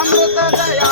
अमृत दया